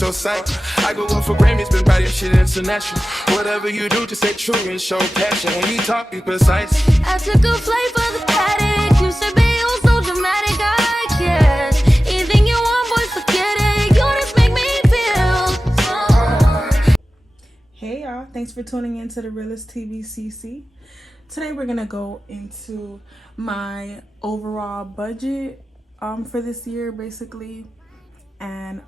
with your sight. I go up for Grammys, been writing shit international. Whatever you do, just stay true and show passion. When you talk, be precise. I took a flight for the paddock. You said, babe, oh, so dramatic, I can't. Anything you want, boy, forget it. You just make me feel so. Hey y'all, thanks for tuning in to the Realist TV CC. Today we're gonna go into my overall budget for this year, basically, and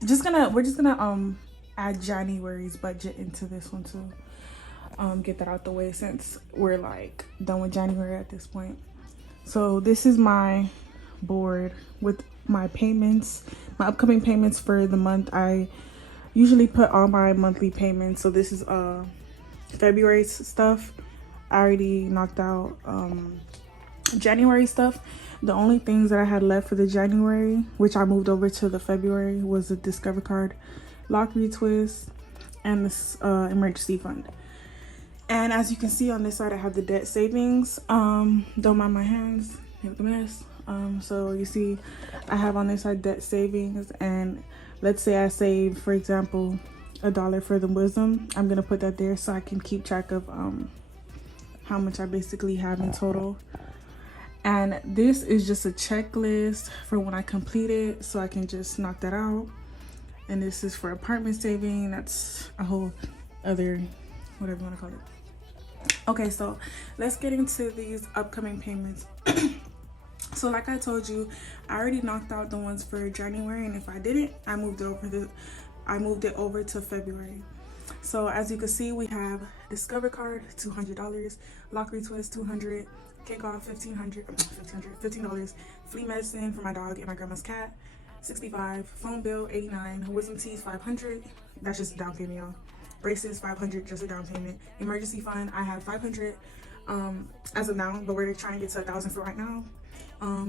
we're just gonna add January's budget into this one too. Get that out the way since we're like done with January at this point. So this is my board with my payments, my upcoming payments for the month. I usually put all my monthly payments. So this is February's stuff. I already knocked out January stuff. The only things that I had left for the January, which I moved over to the February, was the Discover card, lock retwist, and this emergency fund. And as you can see on this side, I have the debt savings. Don't mind my hands, they look a mess. So you see I have on this side debt savings, and let's say I save, for example, $1 for the wisdom. I'm gonna put that there so I can keep track of how much I basically have in total. And this is just a checklist for when I complete it, so I can just knock that out. And this is for apartment saving. That's a whole other, whatever you want to call it. Okay, so let's get into these upcoming payments. So like I told you, I already knocked out the ones for January, and if I didn't, I moved it over to February. So as you can see, we have Discover card, $200, lock retwist, $200, kickoff, $15, flea medicine for my dog and my grandma's cat, $65, phone bill, $89, wisdom teeth, $500. That's just a down payment, y'all. Braces, $500, just a down payment. Emergency fund, I have $500 as of now, but we're trying to get to $1,000 for right now.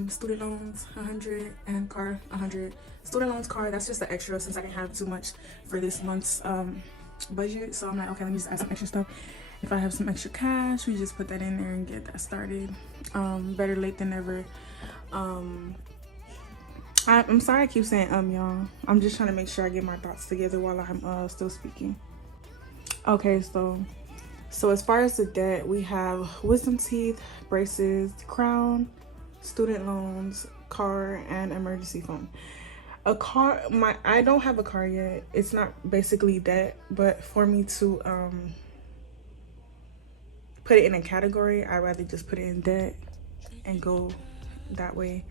Student loans, $100, and car, $100. Student loans, car, that's just the extra since I didn't have too much for this month's budget. So I'm like, okay, let me just add some extra stuff. If I have some extra cash, we just put that in there and get that started. Better late than never. I'm sorry I keep saying y'all. I'm just trying to make sure I get my thoughts together while I'm still speaking. Okay, so as far as the debt, we have wisdom teeth, braces, crown, student loans, car, and emergency fund. A car, I don't have a car yet. It's not basically debt, but for me to put it in a category, I'd rather just put it in debt and go that way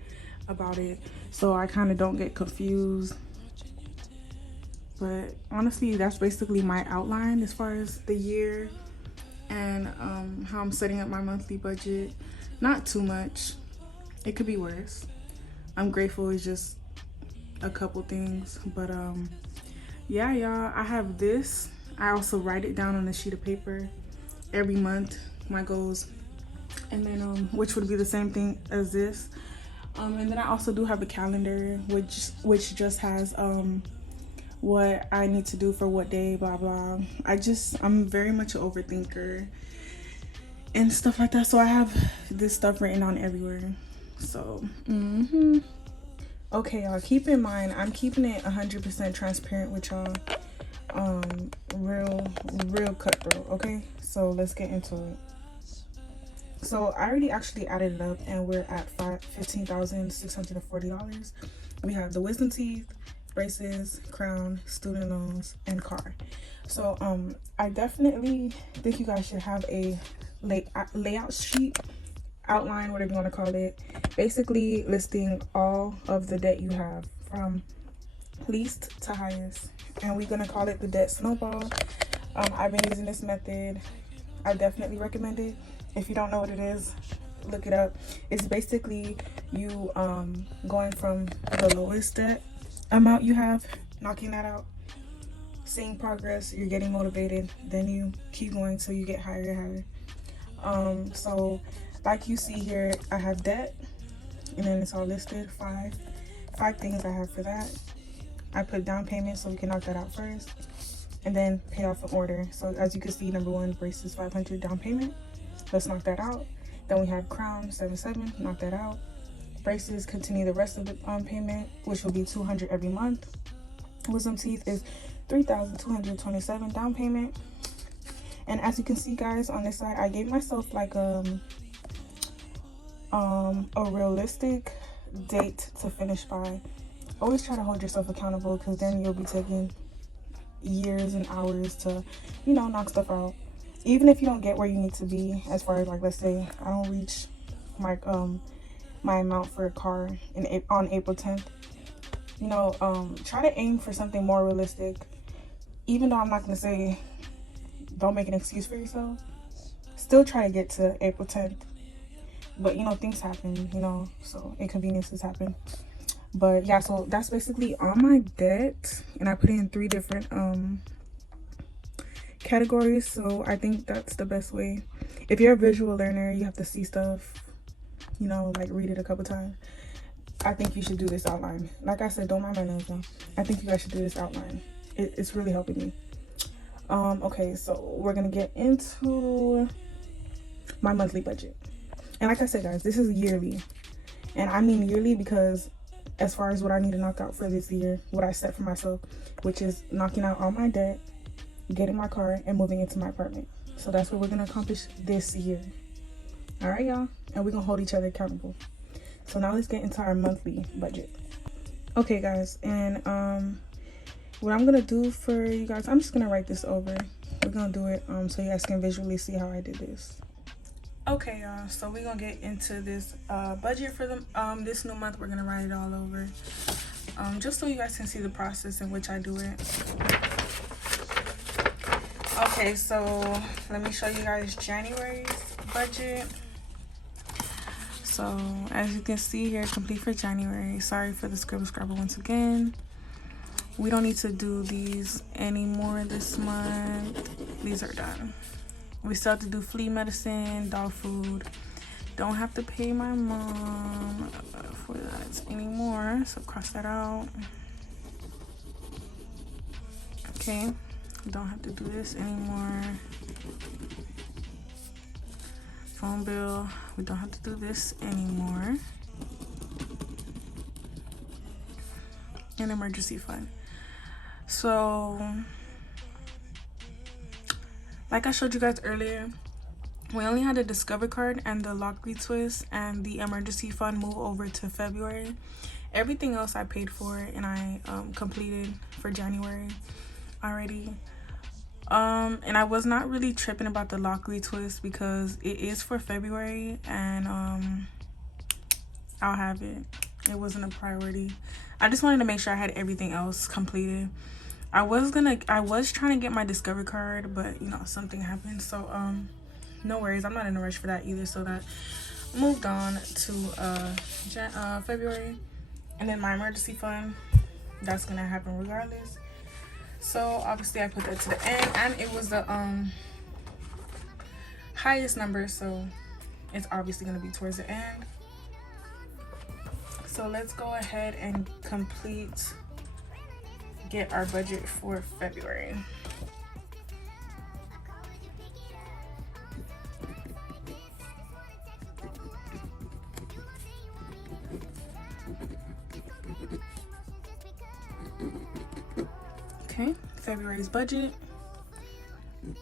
about it, so I kind of don't get confused. But honestly, that's basically my outline as far as the year and how I'm setting up my monthly budget. Not too much, it could be worse. I'm grateful it's just a couple things, but yeah, y'all, I have this. I also write it down on a sheet of paper every month, my goals, and then which would be the same thing as this. And then I also do have a calendar which just has what I need to do for what day, blah blah. I'm very much an overthinker and stuff like that, so I have this stuff written on everywhere. So okay, y'all, keep in mind I'm keeping it 100% transparent with y'all. Real cutthroat. Okay, so let's get into it. So I already actually added it up, and we're at $15,640. We have the wisdom teeth, braces, crown, student loans, and car. So I definitely think you guys should have a layout sheet, outline, whatever you want to call it, basically listing all of the debt you have from least to highest, and we're gonna call it the debt snowball. I've been using this method. I definitely recommend it. If you don't know what it is, look it up. It's basically you going from the lowest debt amount you have, knocking that out, seeing progress, you're getting motivated, then you keep going till you get higher and higher. So like you see here, I have debt, and then it's all listed, five things I have for that. I put down payment so we can knock that out first, and then pay off in order. So as you can see, number one, braces, $500 down payment. Let's knock that out. Then we have crown, $77, knock that out. Braces, continue the rest of the payment, which will be $200 every month. wisdom teeth is $3,227 down payment. And as you can see, guys, on this side, I gave myself like a realistic date to finish by. Always try to hold yourself accountable, because then you'll be taking years and hours to, you know, knock stuff out. Even if you don't get where you need to be, as far as like, let's say I don't reach my my amount for a car on April 10th, you know, try to aim for something more realistic. Even though I'm not gonna say don't make an excuse for yourself, still try to get to April 10th. But you know, things happen, you know, so inconveniences happen. But yeah, so that's basically all my debt, and I put it in 3 different categories. So I think that's the best way. If you're a visual learner, you have to see stuff, you know, like read it a couple times. I think you should do this outline. Like I said, don't mind my nose now. I think you guys should do this outline. It's really helping me. Okay, so we're gonna get into my monthly budget. And like I said, guys, this is yearly. And I mean yearly because as far as what I need to knock out for this year, what I set for myself, which is knocking out all my debt, getting my car, and moving into my apartment. So that's what we're gonna accomplish this year. All right, y'all, and we're gonna hold each other accountable. So now let's get into our monthly budget. Okay, guys, and what I'm gonna do for you guys, I'm just gonna write this over. We're gonna do it so you guys can visually see how I did this. Okay, y'all, so we're gonna get into this budget for the this new month. We're gonna write it all over, just so you guys can see the process in which I do it. Okay, so let me show you guys January's budget. So as you can see here, complete for January. Sorry for the scribble scrabble once again. We don't need to do these anymore this month. These are done. We still have to do flea medicine, dog food. Don't have to pay my mom for that anymore, so cross that out. Okay, don't have to do this anymore. Phone bill, we don't have to do this anymore. An emergency fund. So like I showed you guys earlier, we only had a Discover card and the lock retwist and the emergency fund move over to February. Everything else I paid for and I completed for January already. And I was not really tripping about the lock retwist because it is for February, and I'll have it. It wasn't a priority. I just wanted to make sure I had everything else completed. I was trying to get my Discover card, but you know, something happened, so no worries. I'm not in a rush for that either, so that moved on to February. And then my emergency fund, that's gonna happen regardless. So obviously I put that to the end, and it was the highest number, so it's obviously gonna be towards the end. So let's go ahead and get our budget for February. Okay, February's budget.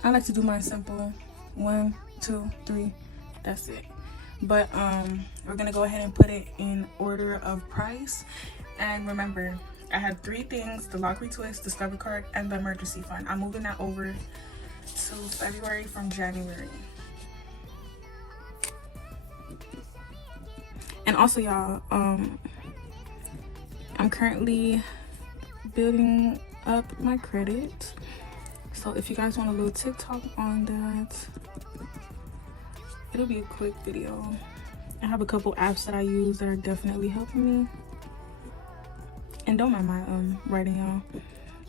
I like to do mine simple. 1, 2, 3, that's it. But we're gonna go ahead and put it in order of price. And remember, I had 3 things: the lock retwist, Discover card, and the emergency fund. I'm moving that over to February from January. And also, y'all, I'm currently building up my credit, so if you guys want a little TikTok on that, it'll be a quick video. I have a couple apps that I use that are definitely helping me. And don't mind my writing,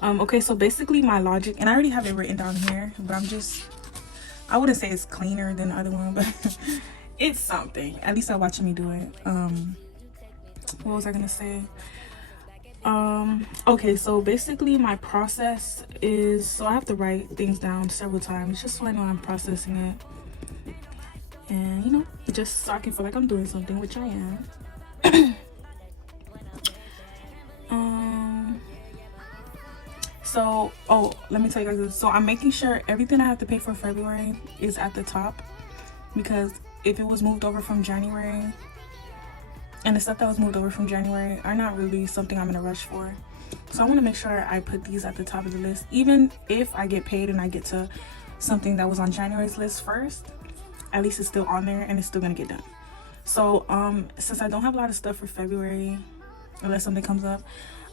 y'all. Okay, so basically my logic, and I already have it written down here, but I wouldn't say it's cleaner than the other one, but it's something. At least I'm watching me do it. What was I gonna say? Okay, so basically my process is, so I have to write things down several times just so I know I'm processing it, and you know, just so I can feel like I'm doing something, which I am. So, oh, let me tell you guys this. So I'm making sure everything I have to pay for February is at the top, because if it was moved over from January, and the stuff that was moved over from January are not really something I'm in a rush for. So I want to make sure I put these at the top of the list. Even if I get paid and I get to something that was on January's list first, at least it's still on there and it's still gonna get done. So since I don't have a lot of stuff for February, unless something comes up,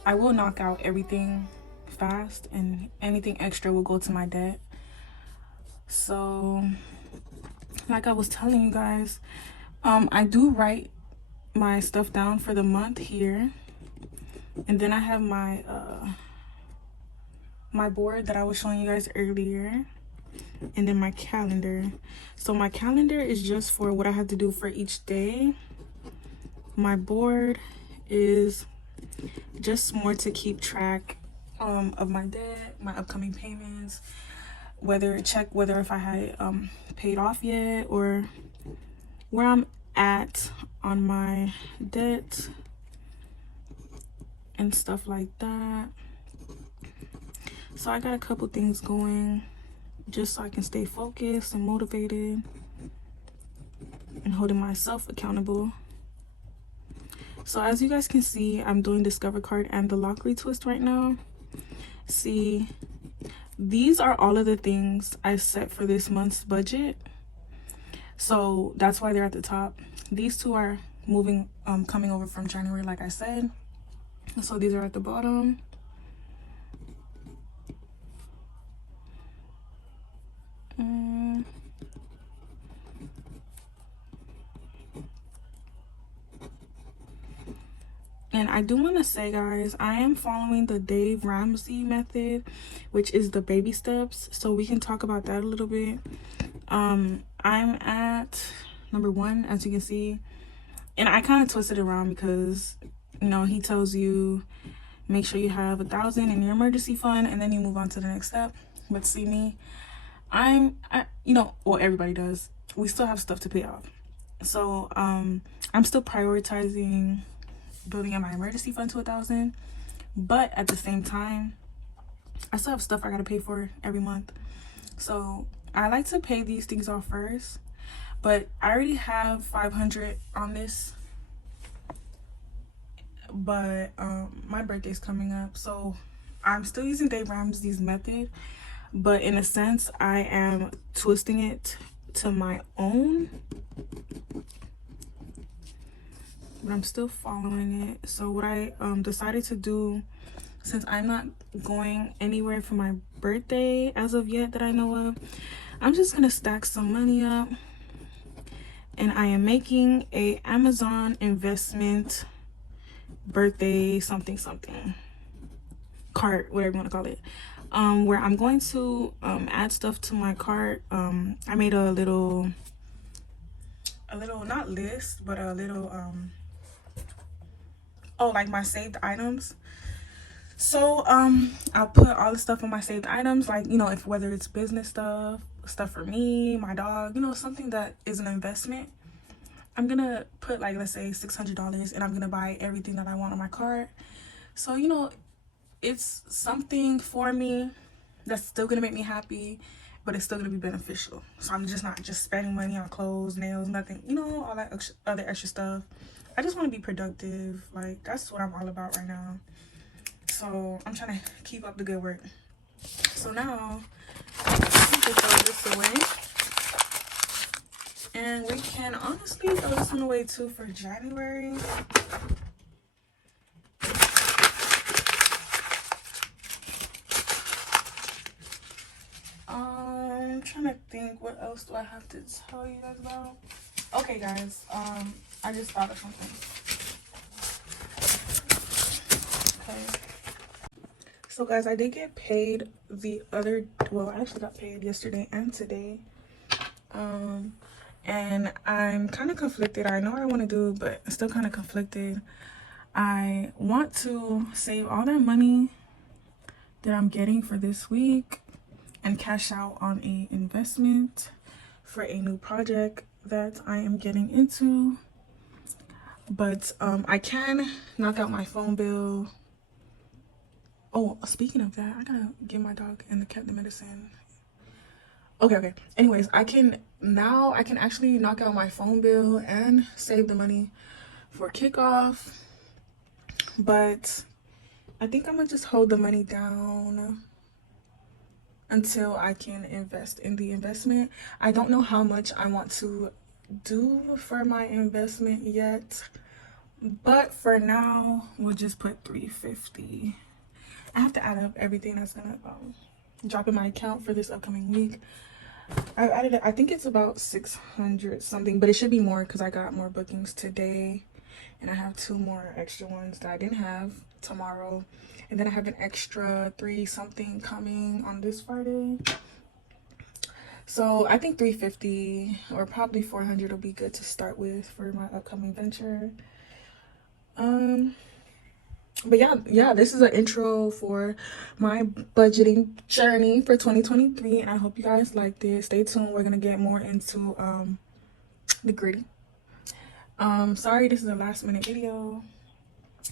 I will knock out everything fast, and anything extra will go to my debt. So like I was telling you guys, I do write my stuff down for the month here, and then I have my my board that I was showing you guys earlier, and then my calendar. So my calendar is just for what I have to do for each day. My board is just more to keep track of my debt, my upcoming payments, whether if I had paid off yet, or where I'm at on my debt and stuff like that. So I got a couple things going just so I can stay focused and motivated and holding myself accountable. So as you guys can see, I'm doing Discover card and the lock retwist right now. See, these are all of the things I set for this month's budget, so that's why they're at the top. These two are moving, coming over from January, like I said, so these are at the bottom. And I do want to say, guys, I am following the Dave Ramsey method, which is the baby steps, so we can talk about that a little bit. I'm at number 1, as you can see, and I kind of twisted it around because, you know, he tells you make sure you have 1,000 in your emergency fund, and then you move on to the next step. But see me, you know, well, everybody does, we still have stuff to pay off. So I'm still prioritizing building up my emergency fund to 1,000, but at the same time I still have stuff I gotta pay for every month. So I like to pay these things off first, but I already have 500 on this, but my birthday's coming up, so I'm still using Dave Ramsey's method, but in a sense I am twisting it to my own, but I'm still following it. So what I decided to do, since I'm not going anywhere for my birthday as of yet that I know of, I'm just gonna stack some money up, and I am making a Amazon investment birthday something cart, whatever you want to call it, where I'm going to add stuff to my cart. I made a little not list, but a little like my saved items. So I'll put all the stuff on my saved items, like, you know, if whether it's business stuff for me, my dog, you know, something that is an investment. I'm gonna put, like, let's say $600, and I'm gonna buy everything that I want on my cart. So, you know, it's something for me that's still gonna make me happy, but it's still gonna be beneficial. So I'm just not just spending money on clothes, nails, nothing, you know, all that other extra stuff. I just want to be productive. Like, that's what I'm all about right now. So I'm trying to keep up the good work. So now we can throw this away, and we can honestly throw this one away too for January. I'm trying to think, what else do I have to tell you guys about? Okay, guys, I just thought of something. Okay. So, guys, I did get paid I actually got paid yesterday and today. And I'm kind of conflicted. I know what I want to do, but I'm still kind of conflicted. I want to save all that money that I'm getting for this week and cash out on a investment for a new project that I am getting into. But I can knock out my phone bill Oh, speaking of that, I gotta give my dog and the cat the medicine. Okay. Anyways, I can actually knock out my phone bill and save the money for kickoff. But I think I'm gonna just hold the money down until I can invest in the investment. I don't know how much I want to do for my investment yet, but for now we'll just put $350. I have to add up everything that's gonna drop in my account for this upcoming week. I've added it. I think it's about 600 something, but it should be more because I got more bookings today, and I have 2 more extra ones that I didn't have tomorrow, and then I have an extra 3 something coming on this Friday. So I think 350 or probably 400 will be good to start with for my upcoming venture. But yeah, this is an intro for my budgeting journey for 2023, and I hope you guys liked it. Stay tuned. We're gonna get more into the gritty. Sorry this is a last minute video,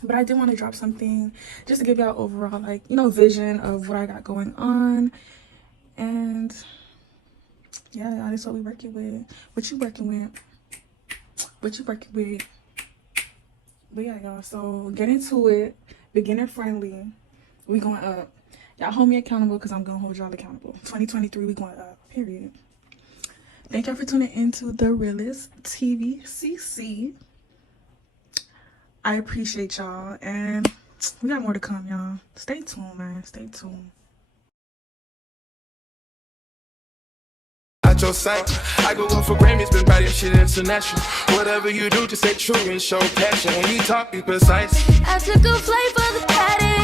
but I did want to drop something just to give y'all overall, like, you know, vision of what I got going on. And yeah, y'all, this is what we working with. What you working with? But yeah, y'all, so get into it. Beginner friendly. We going up. Y'all hold me accountable because I'm gonna hold y'all accountable. 2023, we going up, period. Thank y'all for tuning into The Realest TV CC. I appreciate y'all, and we got more to come, y'all. Stay tuned, man. Stay tuned. At your sight, I go up for Grammys, been writing shit international. Whatever you do, just stay true and show passion. When you talk, be precise. I took a flight for the paddock.